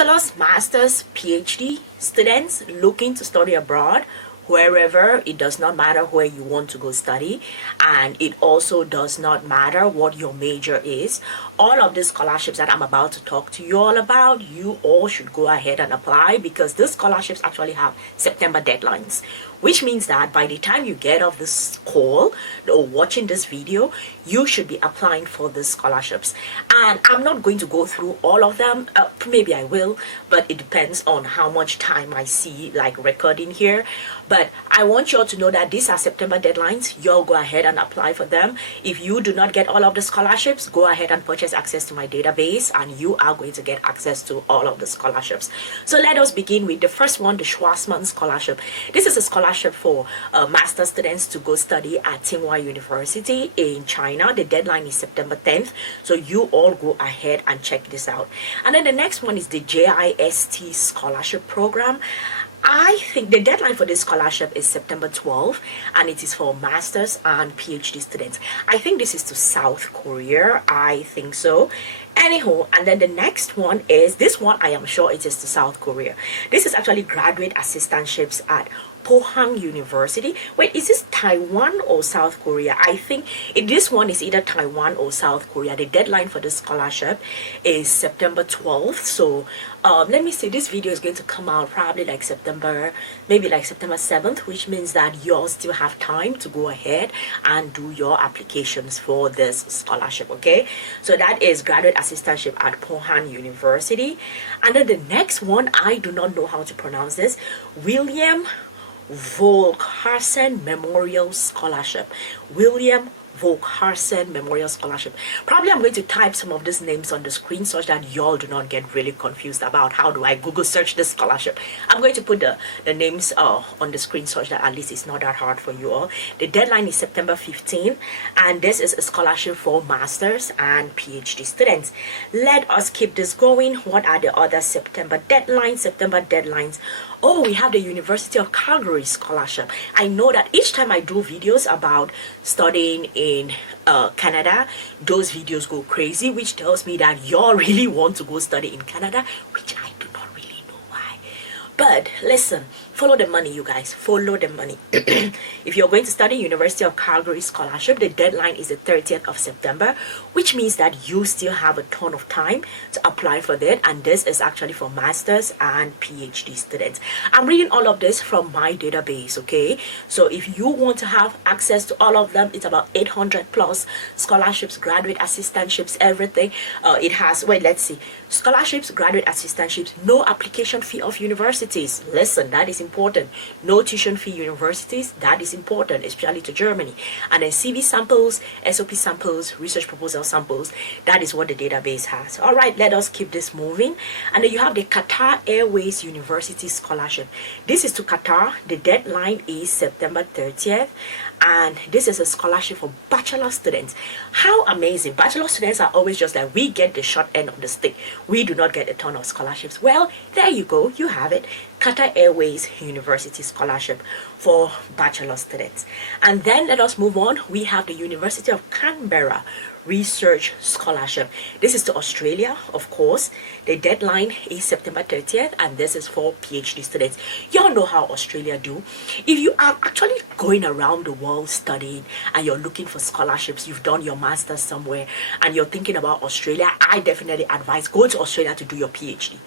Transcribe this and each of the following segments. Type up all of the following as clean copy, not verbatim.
bachelor's, master's, PhD students looking to study abroad, wherever, it does not matter where you want to go study, and it also does not matter what your major is. All of these scholarships that I'm about to talk to you all about, you all should go ahead and apply, because these scholarships actually have September deadlines, which means that by the time you get off this call or watching this video, you should be applying for these scholarships. And I'm not going to go through all of them. Maybe I will, but it depends on how much time I see like recording here. But I want you all to know that these are September deadlines. You'll go ahead and apply for them. If you do not get all of the scholarships, go ahead and purchase access to my database, and you are going to get access to all of the scholarships. So let us begin with the first one, the Schwarzman Scholarship. This is a scholarship for master students to go study at Taiwan University in China. The deadline is September 10th. So you all go ahead and check this out. And then the next one is the JIST Scholarship Program. I think the deadline for this scholarship is September 12th, and it is for master's and PhD students. I think this is to South Korea. I think so. Anyhow, and then the next one is, this one I am sure it is to South Korea. This is actually graduate assistantships at Pohang University. Wait, is this Taiwan or South Korea? I think this one is either Taiwan or South Korea. The deadline for this scholarship is September 12th. So let me see, this video is going to come out probably like September, maybe like September 7th, which means that you all still have time to go ahead and do your applications for this scholarship. Okay, so that is graduate assistantship at Pohang University. And then the next one, I do not know how to pronounce this, William Volkarsen Memorial Scholarship. William Volkarsen Memorial Scholarship. Probably I'm going to type some of these names on the screen so that y'all do not get really confused about how do I Google search this scholarship. I'm going to put the names on the screen so that at least it's not that hard for you all. The deadline is September 15th, and this is a scholarship for masters and PhD students. Let us keep this going. What are the other September deadlines? Oh, we have the University of Calgary Scholarship. I know that each time I do videos about studying in Canada, those videos go crazy, which tells me that y'all really want to go study in Canada, which I do not really know why. But listen, follow the money, you guys. Follow the money. If you're going to study University of Calgary Scholarship, the deadline is the 30th of September, which means that you still have a ton of time to apply for that. And this is actually for masters and PhD students. I'm reading all of this from my database, okay? So if you want to have access to all of them, it's about 800 plus scholarships, graduate assistantships, everything. It has, wait, let's see, scholarships, graduate assistantships, no application fee of universities. Listen, that is important. No tuition fee universities, that is important, especially to Germany. And then CV samples, SOP samples, research proposal samples, that is what the database has. All right, let us keep this moving. And then you have the Qatar Airways University Scholarship. This is to Qatar. The deadline is September 30th, and this is a scholarship for bachelor students. How amazing. Bachelor students are always just like, we get the short end of the stick. We do not get a ton of scholarships. Well, there you go, you have it. Qatar Airways University Scholarship for bachelor students. And then let us move on. We have the University of Canberra Research Scholarship. This is to Australia, of course. The deadline is September 30th, and this is for PhD students. Y'all know how Australia do. If you are actually going around the world studying and you're looking for scholarships, you've done your master's somewhere and you're thinking about Australia, I definitely advise go to Australia to do your PhD.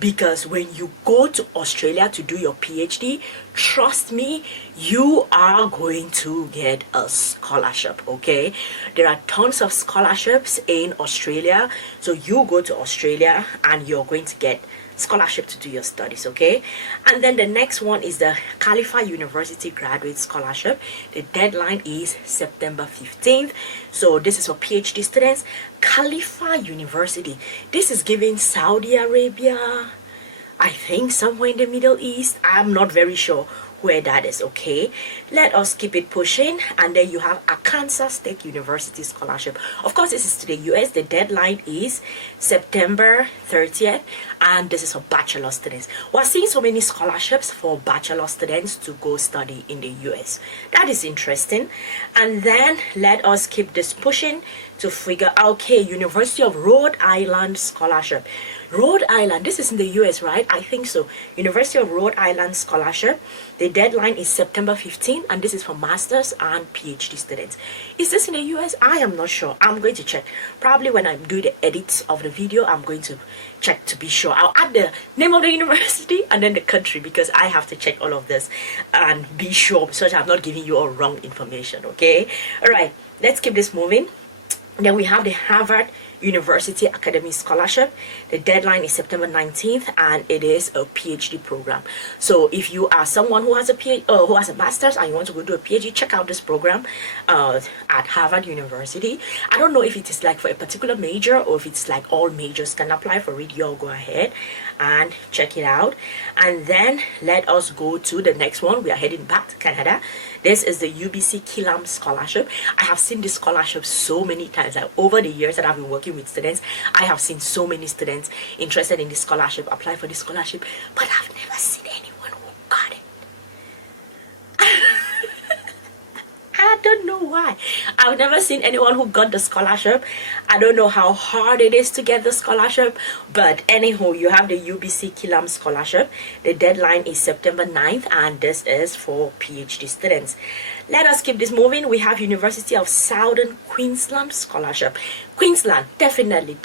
Because when you go to Australia to do your PhD, trust me, you are going to get a scholarship, okay? There are tons of scholarships in Australia. So you go to Australia and you're going to get scholarship to do your studies, okay? And then the next one is the Khalifa University Graduate Scholarship. The deadline is September 15th. So this is for PhD students. Khalifa University. This is given Saudi Arabia, I think somewhere in the Middle East. I'm not very sure where that is, okay? Let us keep it pushing. And then you have Arkansas State University Scholarship. Of course, this is to the US. The deadline is September 30th, and this is for bachelor students. We're seeing so many scholarships for bachelor students to go study in the US. That is interesting. And then let us keep this pushing to figure out, okay, University of Rhode Island Scholarship. Rhode Island, this is in the US, right? I think so. University of Rhode Island Scholarship. The deadline is September 15, and this is for Masters and PhD students. Is this in the US? I am not sure. I'm going to check. Probably when I do the edits of the video, I'm going to check to be sure. I'll add the name of the university and then the country, because I have to check all of this and be sure so that I'm not giving you all wrong information, okay? All right, let's keep this moving. Then we have the Harvard University Academy Scholarship. The deadline is September 19th, and it is a PhD program. So if you are someone who has a PhD, who has a master's and you want to go do a PhD, check out this program at Harvard University. I don't know if it is like for a particular major or if it's like all majors can apply for it. You'll go ahead and check it out. And then let us go to the next one. We are heading back to Canada. This is the UBC Killam Scholarship. I have seen this scholarship so many times. Like over the years that I've been working with students, I have seen so many students interested in this scholarship, apply for this scholarship, but I've never seen anyone who got it. I don't know why. I've never seen anyone who got the scholarship. I don't know how hard it is to get the scholarship, but anyhow, you have the UBC Killam Scholarship. The deadline is September 9th, and this is for PhD students. Let us keep this moving. We have University of Southern Queensland Scholarship. Queensland, definitely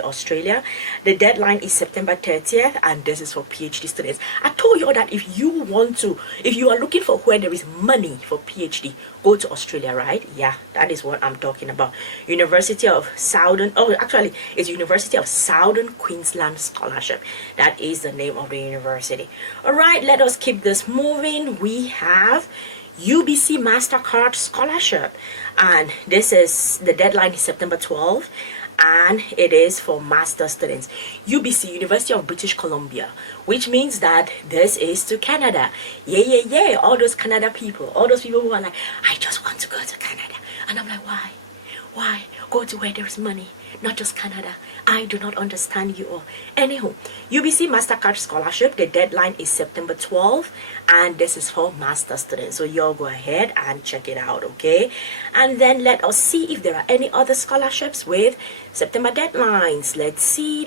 Australia. The deadline is September 30th, and this is for PhD students. I told you that if you are looking for where there is money for PhD, go to Australia, right? Yeah, that is what I'm talking about. University of Southern, it's University of Southern Queensland Scholarship. That is the name of the university. All right, let us keep this moving. We have UBC Mastercard Scholarship, and this is the deadline is September 12th, and it is for master students. UBC, University of British Columbia, which means that this is to Canada. Yeah, all those Canada people, all those people who are like, I just want to go to Canada. And I'm like, why go to where there's money, not just Canada? I do not understand you all. Anyhow, UBC Mastercard Scholarship, the deadline is September 12th, and this is for master students. So y'all go ahead and check it out, okay? And then let us see if there are any other scholarships with September deadlines. Let's see.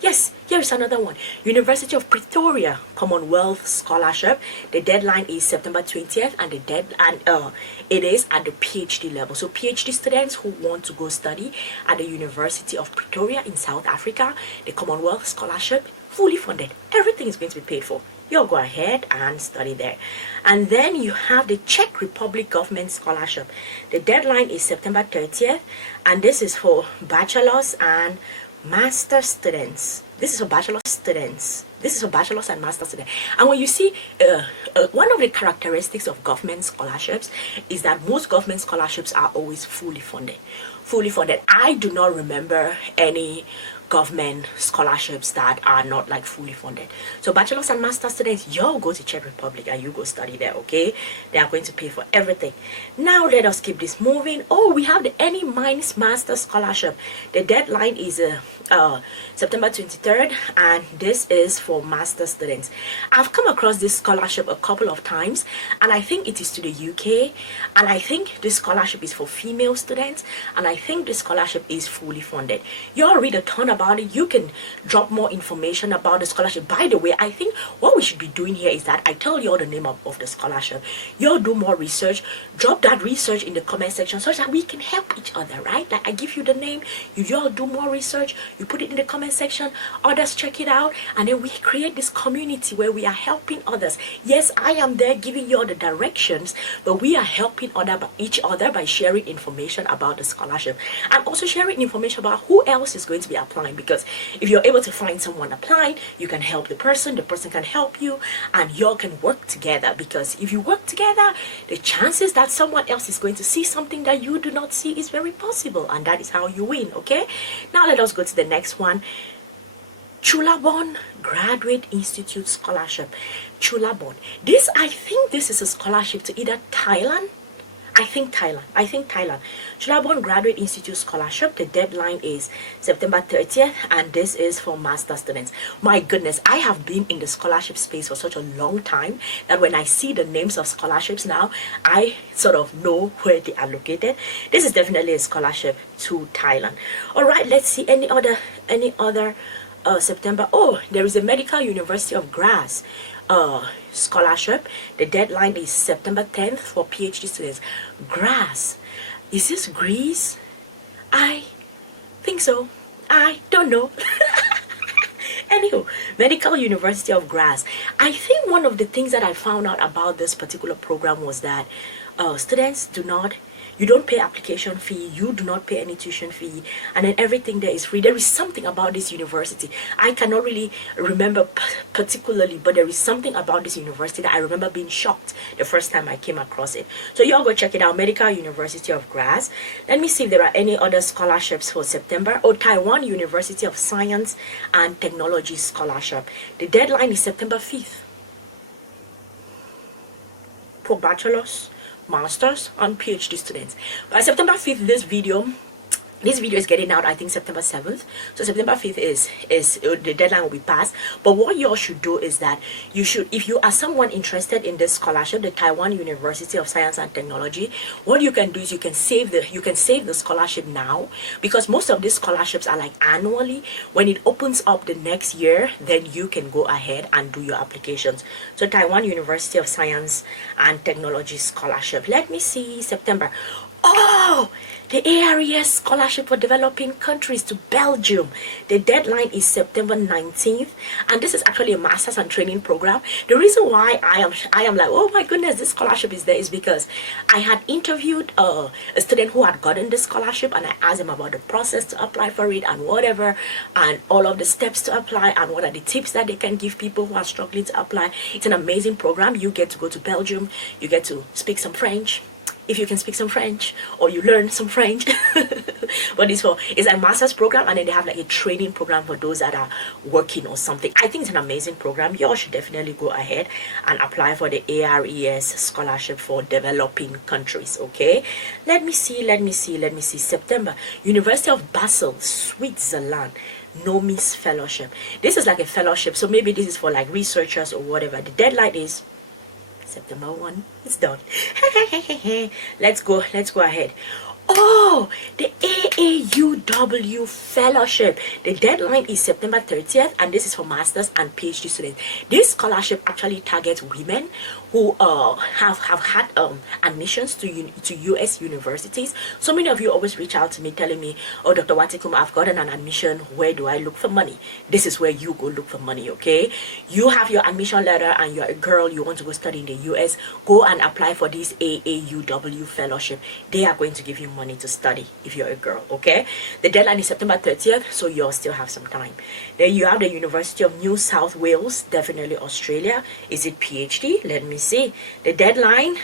Yes, here's another one. University of Pretoria Commonwealth Scholarship. The deadline is September 20th, and it is at the PhD level. So PhD students who want to go study at the University of Pretoria in South Africa, the Commonwealth Scholarship, fully funded. Everything is going to be paid for. You'll go ahead and study there. And then you have the Czech Republic Government Scholarship. The deadline is September 30th, and this is for bachelors and master students. This is for bachelor students. This is for bachelors and master students. And when you see, one of the characteristics of government scholarships is that most government scholarships are always fully funded. I do not remember any government scholarships that are not like fully funded. So bachelors and master students, y'all go to Czech Republic and you go study there, okay? They are going to pay for everything. Now let us keep this moving. Oh, we have the Any Minds Master Scholarship. The deadline is September 23rd, and this is for master students. I've come across this scholarship a couple of times, and I think it is to the UK, and I think this scholarship is for female students, and I think the scholarship is fully funded. Y'all read a ton about it. You can drop more information about the scholarship. By the way, I think what we should be doing here is that I tell you all the name of the scholarship. Y'all do more research. Drop that research in the comment section so that we can help each other, right? Like I give you the name, y'all do more research, you put it in the comment section, others check it out, and then we create this community where we are helping others. Yes, I am there giving you all the directions, but we are helping each other by sharing information about the scholarship and also sharing information about who else is going to be applying, because if you're able to find someone applying, you can help the person can help you, and y'all can work together, because if you work together, the chances that someone else is going to see something that you do not see is very possible, and that is how you win, okay? Now let us go to the next one. Chulalongkorn Graduate Institute Scholarship. Chulalongkorn. I think this is a scholarship to either Thailand. I think Thailand. Chulabon Graduate Institute Scholarship, the deadline is September 30th, and this is for master students. My goodness, I have been in the scholarship space for such a long time that when I see the names of scholarships now, I sort of know where they are located. This is definitely a scholarship to Thailand. All right, let's see any other September. Oh, there is a Medical University of Graz scholarship. The deadline is September 10th for PhD students. Graz, is this Greece? I think so. I don't know. Anywho, Medical University of Graz. I think one of the things that I found out about this particular program was that students you don't pay application fee, you do not pay any tuition fee, and then everything there is free. There is something about this university. I cannot really remember particularly, but there is something about this university that I remember being shocked the first time I came across it. So y'all go check it out, Medical University of Graz. Let me see if there are any other scholarships for September. Oh, Taiwan University of Science and Technology Scholarship. The deadline is September 5th. For bachelors, masters, and PhD students. By September 5th, this video is getting out, I think, September 7th. So September 5th is the deadline will be passed. But what you all should do is that you should, if you are someone interested in this scholarship, the Taiwan University of Science and Technology, what you can do is you can save the scholarship now, because most of these scholarships are like annually. When it opens up the next year, then you can go ahead and do your applications. So Taiwan University of Science and Technology Scholarship. Let me see September. Oh, the ARES Scholarship for Developing Countries to Belgium. The deadline is September 19th, and this is actually a master's and training program. The reason why I am like, oh my goodness, this scholarship is there, is because I had interviewed a student who had gotten the scholarship, and I asked him about the process to apply for it and whatever, and all of the steps to apply, and what are the tips that they can give people who are struggling to apply. It's an amazing program. You get to go to Belgium, you get to speak some French, if you can speak some French, or you learn some French. But it's a master's program, and then they have like a training program for those that are working or something. I think it's an amazing program. You all should definitely go ahead and apply for the ARES Scholarship for Developing Countries. Okay, let me see September, University of Basel, Switzerland, NOMIS Fellowship. This is like a fellowship, so maybe this is for like researchers or whatever. The deadline is September 1. It's done. Let's go ahead. Oh, the AAUW Fellowship. The deadline is September 30th, and this is for masters and PhD students. This scholarship actually targets women who have had admissions to US universities. So many of you always reach out to me telling me, oh, Dr. Watikum, I've gotten an admission. Where do I look for money? This is where you go look for money, okay? You have your admission letter and you're a girl, you want to go study in the US, go and apply for this AAUW Fellowship. They are going to give you money to study if you're a girl, okay? The deadline is September 30th, so you'll still have some time. Then you have the University of New South Wales, definitely Australia. Is it PhD? Let me see. The deadline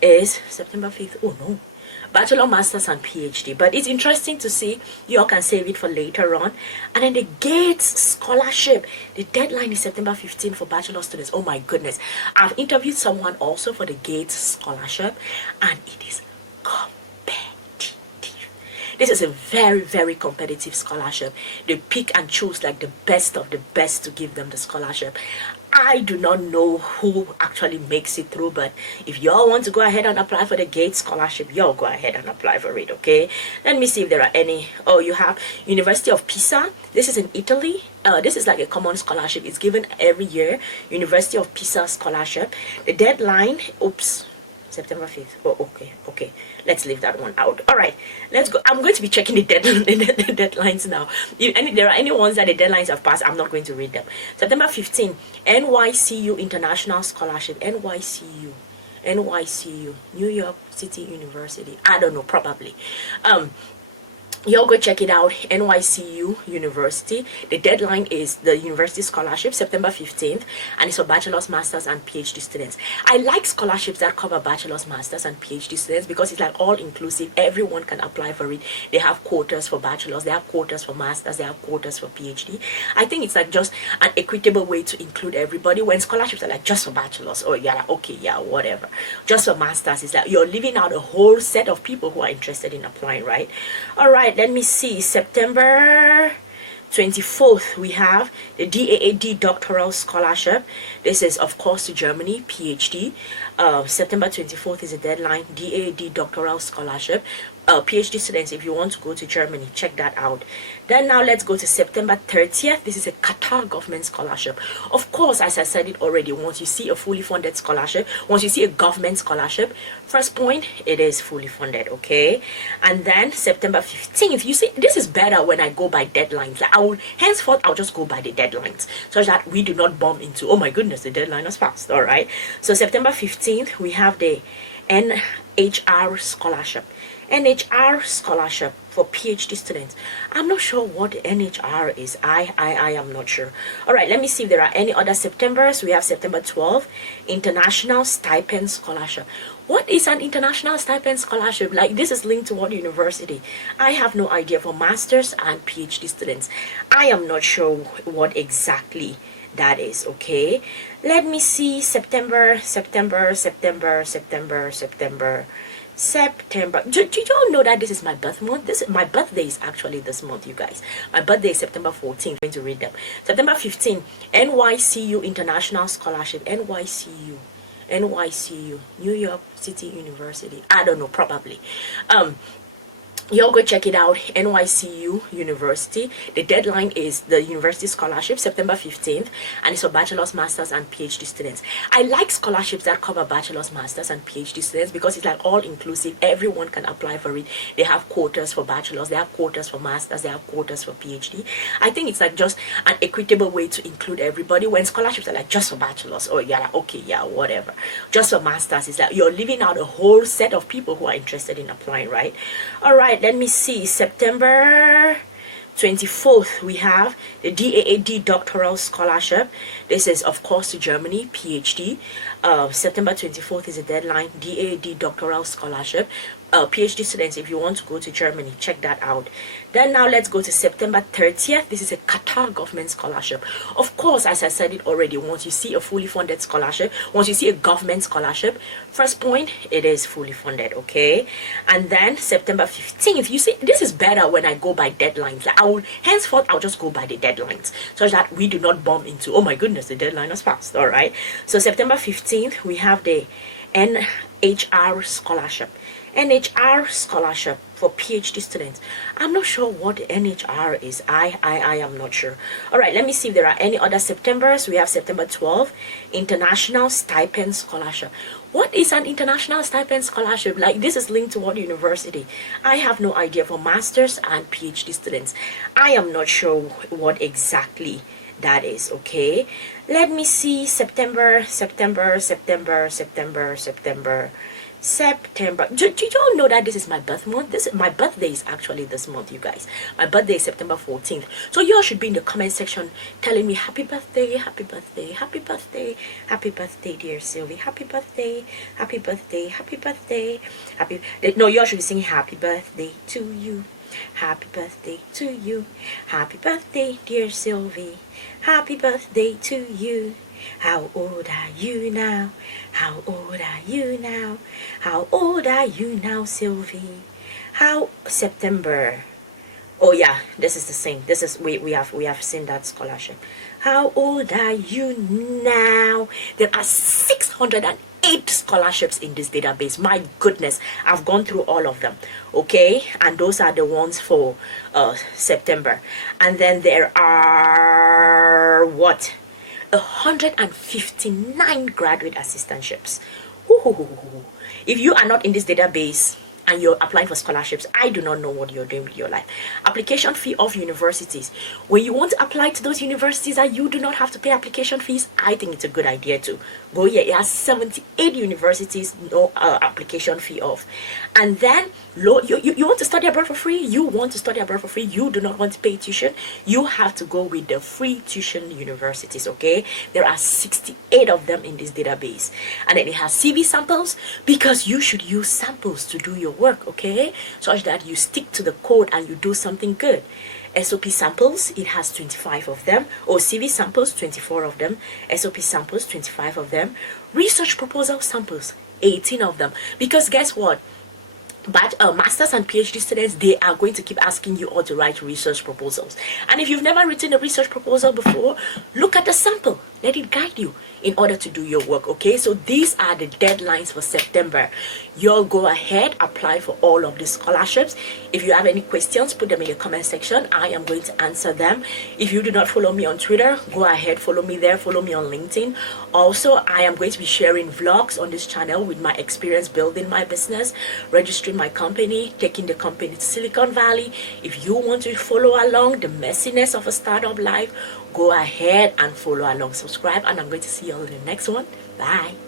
is September 5th. Oh no. Bachelor, Masters, and PhD. But it's interesting to see. You all can save it for later on. And then the Gates Scholarship. The deadline is September 15th for Bachelor students. Oh my goodness. I've interviewed someone also for the Gates Scholarship, and it is competitive. This is a very, very competitive scholarship. They pick and choose like the best of the best to give them the scholarship. I do not know who actually makes it through, but if y'all want to go ahead and apply for the Gates Scholarship, y'all go ahead and apply for it, okay? Let me see if there are any. Oh, you have University of Pisa. This is in Italy. This is like a common scholarship. It's given every year. University of Pisa Scholarship. The deadline, September 5th. Oh, okay. Let's leave that one out. All right, let's go. I'm going to be checking the deadlines now. If there are any ones that the deadlines have passed, I'm not going to read them. September 15th, NYCU International Scholarship. NYCU, New York City University. I don't know, probably. Y'all go check it out. NYCU University. The deadline is the University Scholarship, September 15th, and it's for bachelor's, master's, and PhD students. I like scholarships that cover bachelor's, master's, and PhD students because it's like all inclusive. Everyone can apply for it. They have quotas for bachelor's, they have quotas for masters, they have quotas for PhD. I think it's like just an equitable way to include everybody. When scholarships are like just for bachelor's, or yeah, like, okay, yeah, whatever. Just for masters, it's like you're leaving out a whole set of people who are interested in applying, right? All right. Let me see. September 24th, we have the DAAD Doctoral Scholarship. This is, of course, to Germany, PhD. September 24th is the deadline. DAAD Doctoral Scholarship. PhD students, if you want to go to Germany, check that out. Then now let's go to September 30th. This is a Qatar government scholarship. Of course, as I said it already, once you see a fully funded scholarship, once you see a government scholarship, first point, it is fully funded, okay? And then September 15th, you see, this is better when I go by deadlines. Like henceforth, I'll just go by the deadlines so that we do not bump into, oh my goodness, the deadline is fast, all right? So September 15th, we have the NHR Scholarship. NHR Scholarship for PhD students. I'm not sure what NHR is. I am not sure. All right, let me see if there are any other Septembers. We have September 12th, International Stipend Scholarship. What is an International Stipend Scholarship? Like, this is linked to what university? I have no idea for masters and PhD students. I am not sure what exactly that is, okay? Let me see. September. Do you all know that this is my birth month? My birthday is actually this month, you guys. My birthday is September 14th. I'm going to read them. September 15th, NYCU International Scholarship. NYCU, New York City University. I don't know, probably. Y'all go check it out. NYCU University. The deadline is the University Scholarship, September 15th, and it's for bachelor's, master's, and PhD students. I like scholarships that cover bachelor's, master's, and PhD students because it's like all inclusive. Everyone can apply for it. They have quotas for bachelor's, they have quotas for masters, they have quotas for PhD. I think it's like just an equitable way to include everybody. When scholarships are like just for bachelor's, or yeah, like, okay, yeah, whatever. Just for masters, it's like you're leaving out a whole set of people who are interested in applying, right? All right. Let me see. September 24th, we have the DAAD Doctoral Scholarship. This is, of course, to Germany, PhD. September 24th is the deadline. DAAD Doctoral Scholarship. PhD students, if you want to go to Germany, check that out. Then now let's go to September 30th. This is a Qatar government scholarship. Of course, as I said it already, once you see a fully funded scholarship, once you see a government scholarship, first point, it is fully funded, okay? And then September 15th, you see, this is better when I go by deadlines. Like henceforth, I'll just go by the deadlines so that we do not bump into, oh my goodness, the deadline is fast, all right? So September 15th, we have the NHR Scholarship. NHR Scholarship for PhD students. I'm not sure what NHR is. I am not sure. All right, let me see if there are any other Septembers. We have September 12th, International Stipend Scholarship. What is an International Stipend Scholarship? Like, this is linked to what university? I have no idea for masters and PhD students. I am not sure what exactly that is, okay? Let me see. September. Do you all know that this is my birth month? My birthday is actually this month, you guys. My birthday is September 14th. So you all should be in the comment section telling me happy birthday, happy birthday, happy birthday, happy birthday, dear Sylvie. Happy birthday, happy birthday, happy birthday, happy. No, you all should be singing happy birthday to you. Happy birthday to you. Happy birthday, dear Sylvie. Happy birthday to you. How old are you now? How old are you now? How old are you now, Sylvie? September. Oh yeah, this is the same. This is we have seen that scholarship. How old are you now? There are 608 scholarships in this database. My goodness, I've gone through all of them. Okay, and those are the ones for September. And then there are 159 graduate assistantships. If you are not in this database, and you're applying for scholarships, I do not know what you're doing with your life. Application fee of universities. When you want to apply to those universities that you do not have to pay application fees, I think it's a good idea to go here. It has 78 universities, no application fee off. And then you want to study abroad for free? You want to study abroad for free? You do not want to pay tuition? You have to go with the free tuition universities, okay? There are 68 of them in this database. And then it has CV samples, because you should use samples to do your work, okay? Such that you stick to the code and you do something good. SOP samples, it has 25 of them. Or CV samples, 24 of them. SOP samples, 25 of them. Research proposal samples, 18 of them. Because guess what? But masters and PhD students, they are going to keep asking you all to write research proposals. And if you've never written a research proposal before, look at the sample. Let it guide you in order to do your work, okay? So these are the deadlines for September. You'll go ahead, apply for all of the scholarships. If you have any questions, put them in the comment section. I am going to answer them. If you do not follow me on Twitter, go ahead, follow me there. Follow me on LinkedIn. Also, I am going to be sharing vlogs on this channel with my experience building my business, registering my company, taking the company to Silicon Valley. If you want to follow along the messiness of a startup life, go ahead and follow along, subscribe, and I'm going to see you all in the next one. Bye.